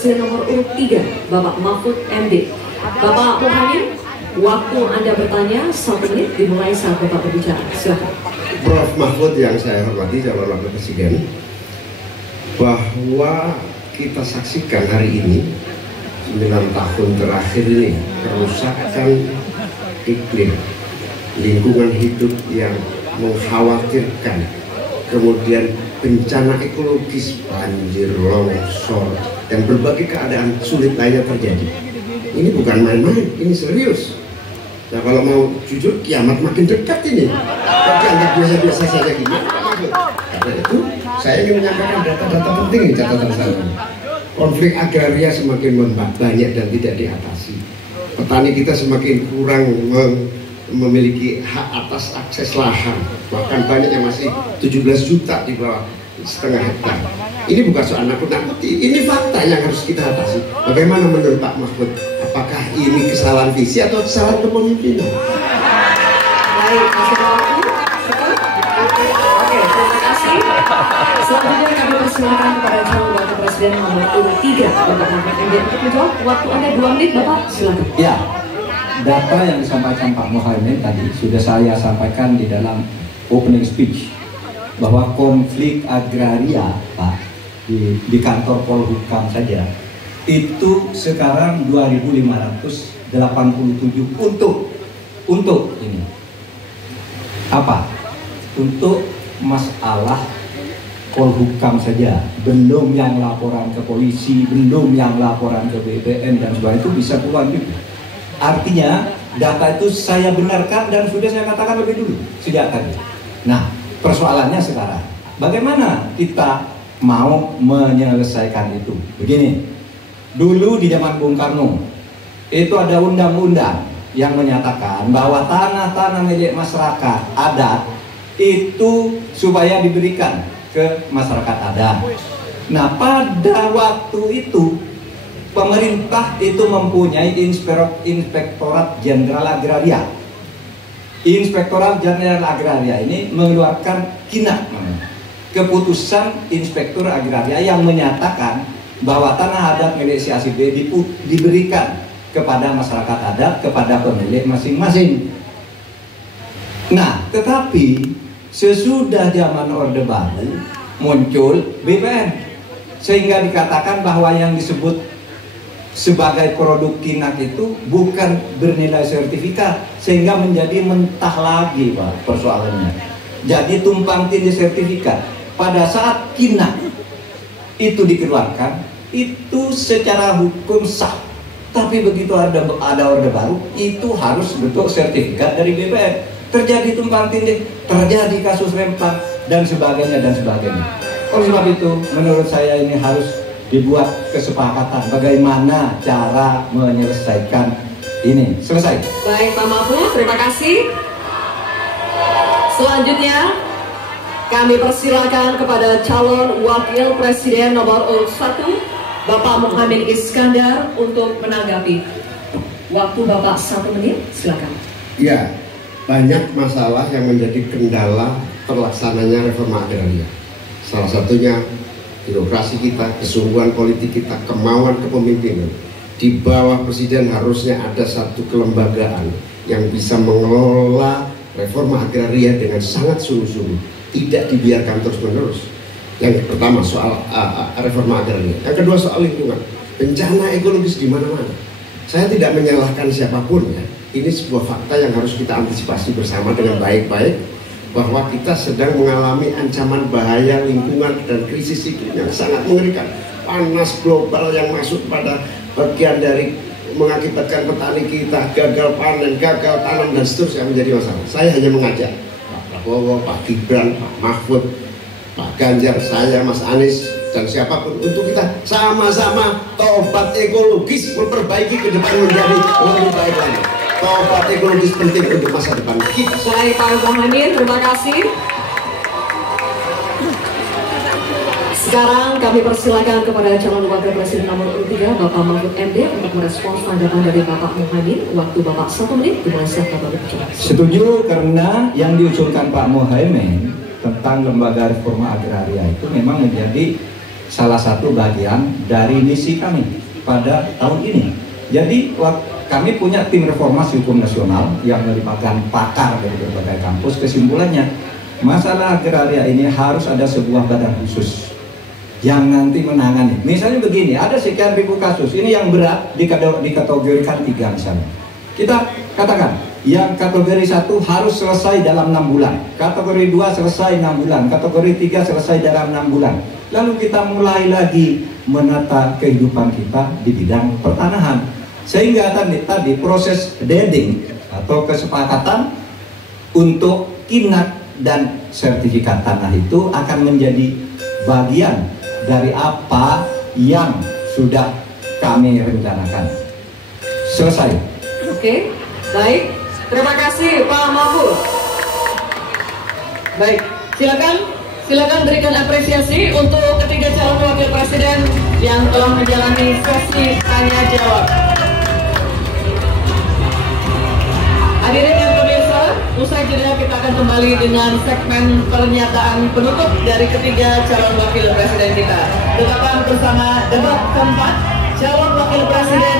Presiden nomor urut 3, Bapak Mahfud MD. Bapak Muhammad, waktu Anda bertanya 1 menit dimulai saat Bapak berbicara. Silakan. Prof. Mahfud yang saya hormati, calon wakil presiden, bahwa kita saksikan hari ini 9 tahun terakhir ini kerusakan iklim, lingkungan hidup yang mengkhawatirkan, kemudian bencana ekologis, banjir, longsor, dan berbagai keadaan sulit lainnya terjadi. Ini bukan main-main, ini serius. Nah, kalau mau jujur, kiamat makin dekat ini. Tapi anggap biasa-biasa saja gini. Karena itu, saya ingin menyampaikan data-data penting di catatan saya. Konflik agraria semakin banyak dan tidak diatasi. Petani kita semakin kurang memiliki hak atas akses lahan. Bahkan banyak yang masih 17 juta di bawah setengah hektar. Ini bukan soal nakut-nakuti, ini fakta yang harus kita atasi. Bagaimana menurut Pak Mahfud? Apakah ini kesalahan visi atau kesalahan kepemimpinan? Baik, masih waktu. Oke, terima kasih. Selanjutnya kami persilakan kepada calon wakil presiden nomor urut 3, Bapak Mahfud MD untuk menjawab. Waktu Anda 2 menit, Bapak. Silakan. Ya, data yang disampaikan Pak Muhammad tadi sudah saya sampaikan di dalam opening speech, bahwa konflik agraria, Pak, di kantor Polhukam saja itu sekarang 2.587 untuk ini apa? Untuk masalah Polhukam saja, belum yang laporan ke polisi, belum yang laporan ke BPN dan sebagainya, itu bisa puluhan ribu. Artinya data itu saya benarkan dan sudah saya katakan lebih dulu sejak tadi. Nah, persoalannya sekarang bagaimana kita mau menyelesaikan itu? Begini, dulu di zaman Bung Karno itu ada undang-undang yang menyatakan bahwa tanah-tanah milik masyarakat adat itu supaya diberikan ke masyarakat adat. Nah, pada waktu itu pemerintah itu mempunyai Inspektorat Jenderal Agraria. Inspektorat Jenderal Agraria ini mengeluarkan KINAK, keputusan Inspektur Agraria yang menyatakan bahwa tanah adat milik si ACB diberikan kepada masyarakat adat, kepada pemilik masing-masing. Nah, tetapi sesudah zaman Orde Baru muncul BPN, sehingga dikatakan bahwa yang disebut sebagai produk KINAK itu bukan bernilai sertifikat, sehingga menjadi mentah lagi, Pak, persoalannya. Jadi tumpang tindih sertifikat. Pada saat KINAK itu dikeluarkan, itu secara hukum sah. Tapi begitu ada Orde Baru, itu harus bentuk sertifikat dari BPN. Terjadi tumpang tindih, terjadi kasus rempang dan sebagainya dan sebagainya. Oleh sebab itu, menurut saya ini harus dibuat kesepakatan bagaimana cara menyelesaikan ini. Selesai. Baik, Pak Mahfud, terima kasih. Selanjutnya kami persilakan kepada calon wakil presiden nomor urut 1, Bapak Muhammad Iskandar, untuk menanggapi. Waktu Bapak 1 menit, silakan. Ya, banyak masalah yang menjadi kendala terlaksananya reforma agraria. Salah satunya birokrasi kita, kesungguhan politik kita, kemauan kepemimpinan. Di bawah presiden harusnya ada satu kelembagaan yang bisa mengelola reforma agraria dengan sangat sungguh-sungguh, tidak dibiarkan terus-menerus. Yang pertama soal reforma agraria, yang kedua soal lingkungan, bencana ekologis di mana-mana. Saya tidak menyalahkan siapapun ya. Ini sebuah fakta yang harus kita antisipasi bersama dengan baik-baik, bahwa kita sedang mengalami ancaman bahaya lingkungan dan krisis iklim yang sangat mengerikan. Panas global yang masuk pada bagian dari mengakibatkan petani kita gagal panen, gagal tanam dan seterusnya menjadi masalah. Saya hanya mengajak Pak Prabowo, Pak Gibran, Pak Mahfud, Pak Ganjar, saya, Mas Anies, dan siapapun untuk kita sama-sama tobat ekologis, memperbaiki ke depan menjadi lebih baik lagi. Tobat ekologis penting untuk masa depan kita. Baik, Pak Muhammad, terima kasih. Sekarang kami persilakan kepada calon wakil presiden nomor urut 3, Bapak Mahfud MD, untuk merespons tanggapan dari Bapak Muhammad. Waktu Bapak 1 menit, dimulai saat Bapak berbicara. Setuju, karena yang diusulkan Pak Muhammad tentang lembaga reforma agraria itu memang menjadi salah satu bagian dari misi kami pada tahun ini. Jadi kami punya tim reformasi hukum nasional yang melibatkan pakar dari berbagai kampus. Kesimpulannya, masalah agraria ini harus ada sebuah badan khusus yang nanti menangani. Misalnya begini, ada sekian ribu kasus, ini yang berat dikategorikan 3 misalnya. Kita katakan, yang kategori 1 harus selesai dalam 6 bulan, kategori 2 selesai 6 bulan, kategori 3 selesai dalam 6 bulan. Lalu kita mulai lagi menata kehidupan kita di bidang pertanahan. Sehingga tadi proses deeding atau kesepakatan untuk kinak dan sertifikat tanah itu akan menjadi bagian dari apa yang sudah kami rencanakan. Selesai. Oke, baik. Terima kasih Pak Mahfud. Baik, silakan berikan apresiasi untuk ketiga calon wakil presiden yang telah menjalani sesi tanya jawab. Hadirin yang pemirsa, usai jeda kita akan kembali dengan segmen pernyataan penutup dari ketiga calon wakil presiden kita. Tetaplah bersama debat keempat calon wakil presiden.